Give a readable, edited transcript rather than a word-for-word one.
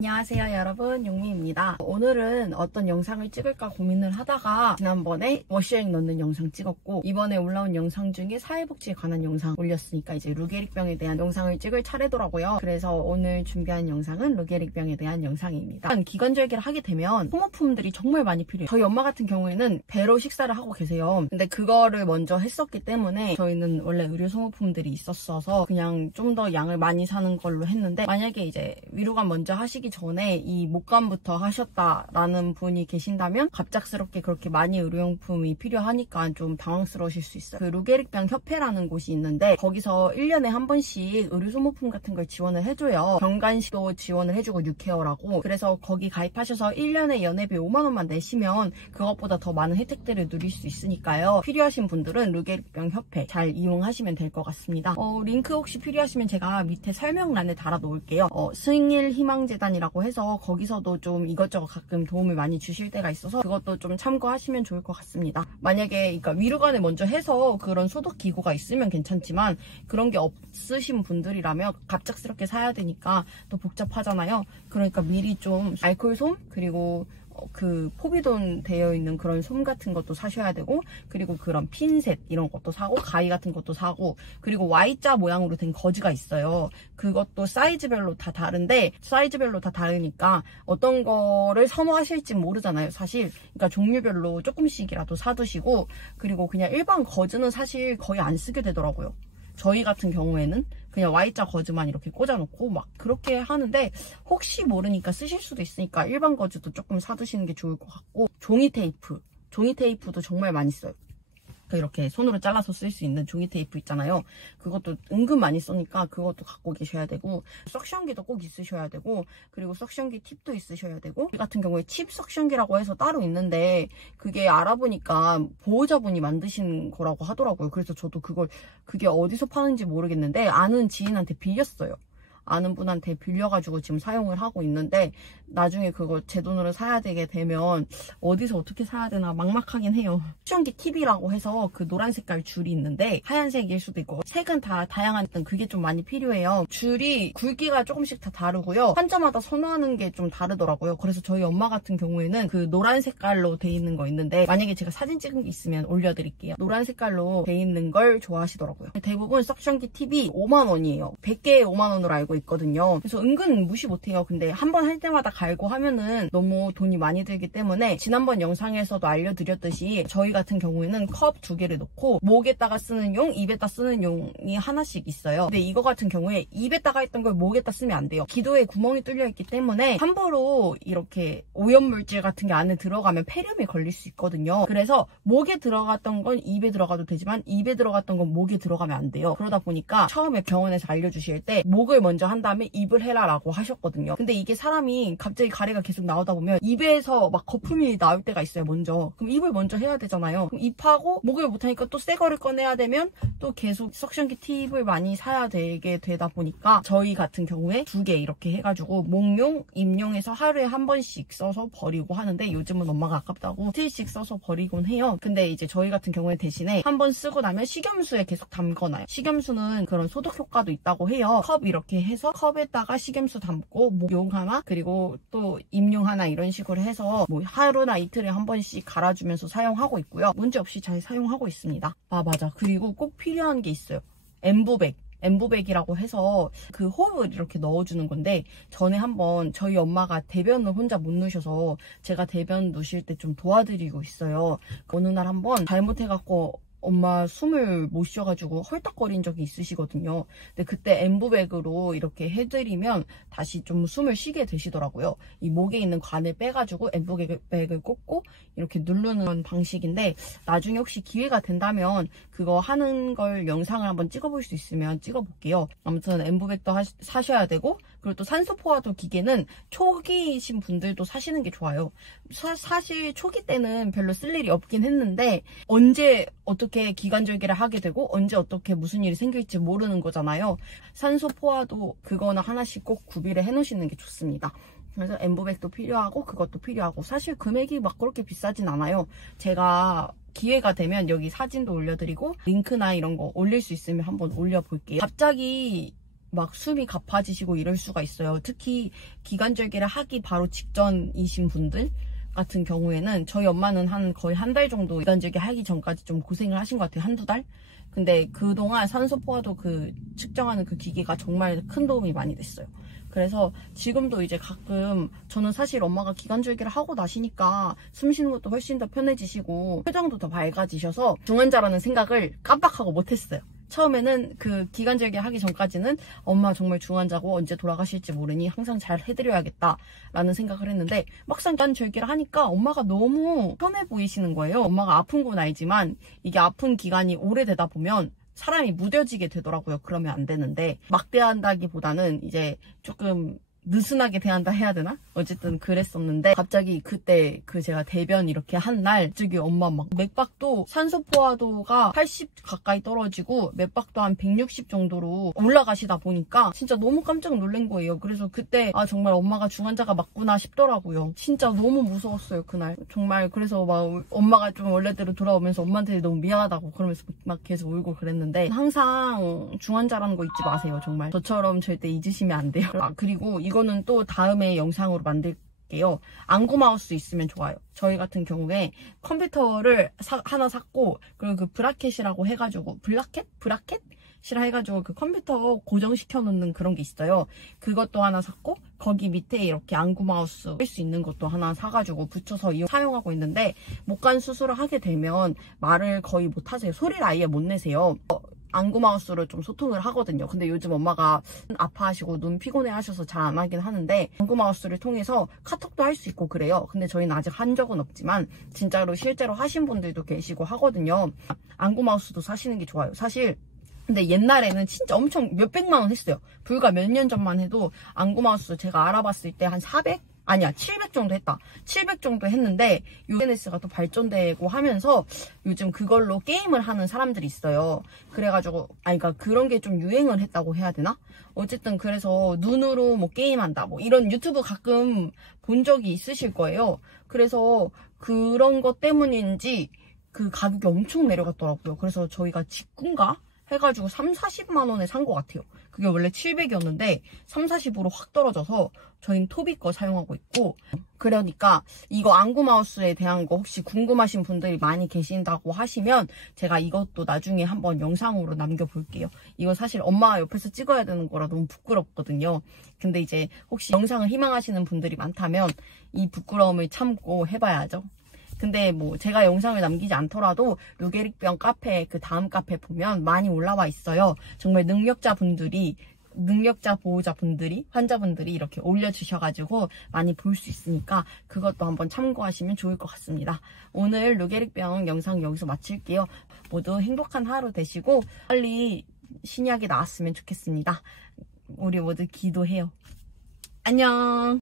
안녕하세요 여러분, 용미입니다. 오늘은 어떤 영상을 찍을까 고민을 하다가 지난번에 워시액 넣는 영상 찍었고 이번에 올라온 영상 중에 사회복지에 관한 영상 올렸으니까 이제 루게릭병에 대한 영상을 찍을 차례더라고요. 그래서 오늘 준비한 영상은 루게릭병에 대한 영상입니다. 기관절개를 하게 되면 소모품들이 정말 많이 필요해요. 저희 엄마 같은 경우에는 배로 식사를 하고 계세요. 근데 그거를 먼저 했었기 때문에 저희는 원래 의료 소모품들이 있었어서 그냥 좀 더 양을 많이 사는 걸로 했는데, 만약에 이제 위로관 먼저 하시기 전에 이 목감부터 하셨다라는 분이 계신다면 갑작스럽게 그렇게 많이 의료용품이 필요하니까 좀 당황스러우실 수 있어요. 그 루게릭병 협회라는 곳이 있는데 거기서 1년에 한 번씩 의료소모품 같은 걸 지원을 해줘요. 병간식도 지원을 해주고 6개월하고. 그래서 거기 가입하셔서 1년에 연회비 5만 원만 내시면 그것보다 더 많은 혜택들을 누릴 수 있으니까요. 필요하신 분들은 루게릭병 협회 잘 이용하시면 될 것 같습니다. 링크 혹시 필요하시면 제가 밑에 설명란에 달아 놓을게요. 스윙일 희망재단이라고 해서 거기서도 좀 이것저것 가끔 도움을 많이 주실 때가 있어서 그것도 좀 참고하시면 좋을 것 같습니다. 만약에 그러니까 위로관을 먼저 해서 그런 소독 기구가 있으면 괜찮지만 그런 게 없으신 분들이라면 갑작스럽게 사야 되니까 또 복잡하잖아요. 그러니까 미리 좀 알코올솜 그리고 그 포비돈 되어 있는 그런 솜 같은 것도 사셔야 되고, 그리고 그런 핀셋 이런 것도 사고, 가위 같은 것도 사고, 그리고 Y자 모양으로 된 거즈가 있어요. 그것도 사이즈별로 다 다른데 사이즈별로 다 다르니까 어떤 거를 선호하실지 모르잖아요 사실. 그러니까 종류별로 조금씩이라도 사두시고, 그리고 그냥 일반 거즈는 사실 거의 안 쓰게 되더라고요. 저희 같은 경우에는 그냥 Y자 거즈만 이렇게 꽂아놓고 막 그렇게 하는데, 혹시 모르니까 쓰실 수도 있으니까 일반 거즈도 조금 사두시는 게 좋을 것 같고, 종이 테이프도 정말 많이 써요. 이렇게 손으로 잘라서 쓸 수 있는 종이 테이프 있잖아요. 그것도 은근 많이 쓰니까 그것도 갖고 계셔야 되고, 석션기도 꼭 있으셔야 되고, 그리고 석션기 팁도 있으셔야 되고, 이 같은 경우에 칩 석션기라고 해서 따로 있는데 그게 알아보니까 보호자분이 만드신 거라고 하더라고요. 그래서 저도 그게 어디서 파는지 모르겠는데 아는 지인한테 빌렸어요. 아는 분한테 빌려가지고 지금 사용을 하고 있는데, 나중에 그거 제 돈으로 사야 되게 되면 어디서 어떻게 사야 되나 막막하긴 해요. 쿠션기 팁이라고 해서 그 노란 색깔 줄이 있는데 하얀색일 수도 있고 색은 다 다양한, 그게 좀 많이 필요해요. 줄이 굵기가 조금씩 다 다르고요. 환자마다 선호하는 게 좀 다르더라고요. 그래서 저희 엄마 같은 경우에는 그 노란 색깔로 돼 있는 거 있는데, 만약에 제가 사진 찍은 게 있으면 올려드릴게요. 노란 색깔로 돼 있는 걸 좋아하시더라고요. 대부분 석션기 팁이 5만 원이에요. 100개에 5만 원으로 알고 있거든요. 그래서 은근 무시 못해요. 근데 한 번 할 때마다 갈고 하면은 너무 돈이 많이 들기 때문에, 지난번 영상에서도 알려드렸듯이 저희 같은 경우에는 컵 2개를 놓고 목에다가 쓰는 용, 입에다 쓰는 용이 하나씩 있어요. 근데 이거 같은 경우에 입에다가 했던 걸 목에다 쓰면 안 돼요. 기도에 구멍이 뚫려 있기 때문에 함부로 이렇게 오염물질 같은 게 안에 들어가면 폐렴이 걸릴 수 있거든요. 그래서 목에 들어갔던 건 입에 들어가도 되지만 입에 들어갔던 건 목에 들어가면 안 돼요. 그러다 보니까 처음에 병원에서 알려주실 때 목을 먼저 한 다음에 입을 해라 라고 하셨거든요. 근데 이게 사람이 갑자기 가래가 계속 나오다 보면 입에서 막 거품이 나올 때가 있어요. 먼저 그럼 입을 먼저 해야 되잖아요. 그럼 입하고 목을 못하니까 또 새 거를 꺼내야 되면 또 계속 석션기 팁을 많이 사야 되게 되다 보니까 저희 같은 경우에 2개 이렇게 해가지고 목용, 입용해서 하루에 한 번씩 써서 버리고 하는데, 요즘은 엄마가 아깝다고 이틀씩 써서 버리곤 해요. 근데 이제 저희 같은 경우에 대신에 한 번 쓰고 나면 식염수에 계속 담궈놔요. 식염수는 그런 소독 효과도 있다고 해요. 컵 이렇게 해서 컵에다가 식염수 담고 목용 하나 그리고 또 입용 하나 이런 식으로 해서 뭐 하루나 이틀에 한 번씩 갈아주면서 사용하고 있고요. 문제없이 잘 사용하고 있습니다. 아 맞아, 그리고 꼭 필요한 게 있어요. 엠부백이라고 해서 그 호흡을 이렇게 넣어주는 건데, 전에 한번 저희 엄마가 대변을 혼자 못 누셔서 제가 대변 누실 때 좀 도와드리고 있어요. 어느 날 한번 잘못해갖고 엄마 숨을 못 쉬어가지고 헐떡거린 적이 있으시거든요. 근데 그때 엠부백으로 이렇게 해드리면 다시 좀 숨을 쉬게 되시더라고요. 이 목에 있는 관을 빼가지고 엠부백을 꽂고 이렇게 누르는 방식인데, 나중에 혹시 기회가 된다면 그거 하는 걸 영상을 한번 찍어볼 수 있으면 찍어볼게요. 아무튼 엠부백도 사셔야 되고, 그리고 또 산소포화도 기계는 초기이신 분들도 사시는 게 좋아요. 사실 초기 때는 별로 쓸 일이 없긴 했는데, 언제 어떻게 기관절개를 하게 되고 언제 어떻게 무슨 일이 생길지 모르는 거잖아요. 산소포화도 그거나 하나씩 꼭 구비를 해 놓으시는 게 좋습니다. 그래서 엠부백도 필요하고 그것도 필요하고, 사실 금액이 막 그렇게 비싸진 않아요. 제가 기회가 되면 여기 사진도 올려드리고 링크나 이런 거 올릴 수 있으면 한번 올려볼게요. 갑자기 막 숨이 가빠지시고 이럴 수가 있어요. 특히 기관절개를 하기 바로 직전이신 분들 같은 경우에는 저희 엄마는 거의 한 달 정도 기관절개 하기 전까지 좀 고생을 하신 것 같아요. 한두 달? 근데 그동안 산소 포화도 측정하는 그 기계가 정말 큰 도움이 많이 됐어요. 그래서 지금도 이제 가끔 저는 사실 엄마가 기관절개를 하고 나시니까 숨 쉬는 것도 훨씬 더 편해지시고 표정도 더 밝아지셔서 중환자라는 생각을 깜빡하고 못했어요. 처음에는 그 기관절개 하기 전까지는 엄마 정말 중환자고 언제 돌아가실지 모르니 항상 잘 해드려야겠다 라는 생각을 했는데 막상 기관절개를 하니까 엄마가 너무 편해 보이시는 거예요. 엄마가 아픈 건 알지만 이게 아픈 기간이 오래되다 보면 사람이 무뎌지게 되더라고요. 그러면 안 되는데 막 대한다기보다는 이제 조금 느슨하게 대한다 해야 되나? 어쨌든 그랬었는데 갑자기 그때 제가 대변 이렇게 한 날 갑자기 엄마 막 맥박도 산소 포화도가 80 가까이 떨어지고 맥박도 한 160 정도로 올라가시다 보니까 진짜 너무 깜짝 놀란 거예요. 그래서 그때 아 정말 엄마가 중환자가 맞구나 싶더라고요. 진짜 너무 무서웠어요 그날. 정말 그래서 막 엄마가 좀 원래대로 돌아오면서 엄마한테 너무 미안하다고 그러면서 막 계속 울고 그랬는데 항상 중환자라는 거 잊지 마세요. 정말 저처럼 절대 잊으시면 안 돼요. 아 그리고 이거는 또 다음에 영상으로 만들게요. 안구 마우스 있으면 좋아요. 저희 같은 경우에 컴퓨터를 하나 샀고 그리고 그 브라켓이라고 해가지고 브라켓이라 해가지고 그 컴퓨터 고정시켜 놓는 그런 게 있어요. 그것도 하나 샀고 거기 밑에 이렇게 안구 마우스 쓸 수 있는 것도 하나 사가지고 붙여서 사용하고 있는데 목관 수술을 하게 되면 말을 거의 못 하세요. 소리를 아예 못 내세요. 안구 마우스로 좀 소통을 하거든요. 근데 요즘 엄마가 아파하시고 눈 피곤해 하셔서 잘 안 하긴 하는데 안구 마우스를 통해서 카톡도 할 수 있고 그래요. 근데 저희는 아직 한 적은 없지만 진짜로 실제로 하신 분들도 계시고 하거든요. 안구 마우스도 사시는 게 좋아요. 사실 근데 옛날에는 진짜 엄청 몇백만 원 했어요. 불과 몇 년 전만 해도 안구 마우스 제가 알아봤을 때 한 400? 아니야 700 정도 했다. 700 정도 했는데 SNS가 또 발전되고 하면서 요즘 그걸로 게임을 하는 사람들이 있어요. 그래가지고 그러니까 그런 게 좀 유행을 했다고 해야 되나? 어쨌든 그래서 눈으로 뭐 게임한다 뭐 이런 유튜브 가끔 본 적이 있으실 거예요. 그래서 그런 것 때문인지 그 가격이 엄청 내려갔더라고요. 그래서 저희가 직구인가? 해가지고 30-40만 원에 산 것 같아요. 그게 원래 700이었는데 30-40으로 확 떨어져서 저희는 토비 거 사용하고 있고 그러니까 이거 안구 마우스에 대한 거 혹시 궁금하신 분들이 많이 계신다고 하시면 제가 이것도 나중에 한번 영상으로 남겨볼게요. 이거 사실 엄마 옆에서 찍어야 되는 거라 너무 부끄럽거든요. 근데 이제 혹시 영상을 희망하시는 분들이 많다면 이 부끄러움을 참고 해봐야죠. 근데 뭐 제가 영상을 남기지 않더라도 루게릭병 카페 그 다음 카페 보면 많이 올라와 있어요. 정말 능력자 보호자분들이 환자분들이 이렇게 올려주셔가지고 많이 볼 수 있으니까 그것도 한번 참고하시면 좋을 것 같습니다. 오늘 루게릭병 영상 여기서 마칠게요. 모두 행복한 하루 되시고 빨리 신약이 나왔으면 좋겠습니다. 우리 모두 기도해요. 안녕.